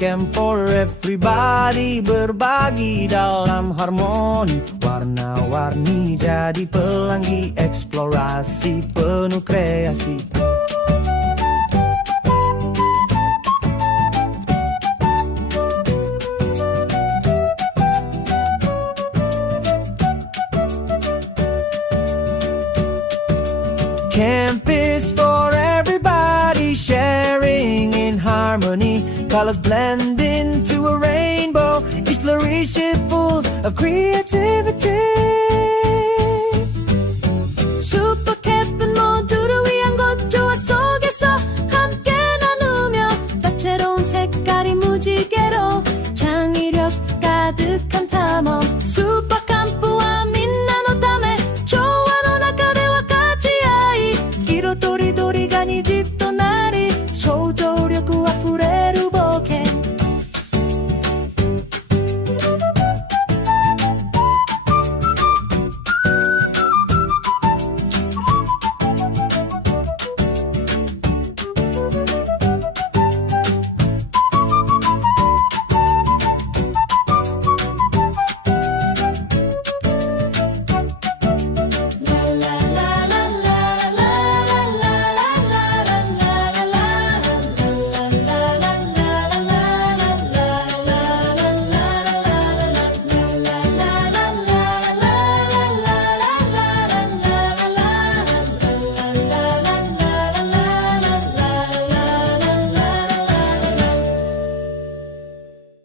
Supercamp for everybody, berbagi dalam harmoni. Warna-warni jadi pelangi, eksplorasi penuh kreasi. Camp is for everybody, sharing in harmony. Colors blend into a rainbow, each flourish full of creativity.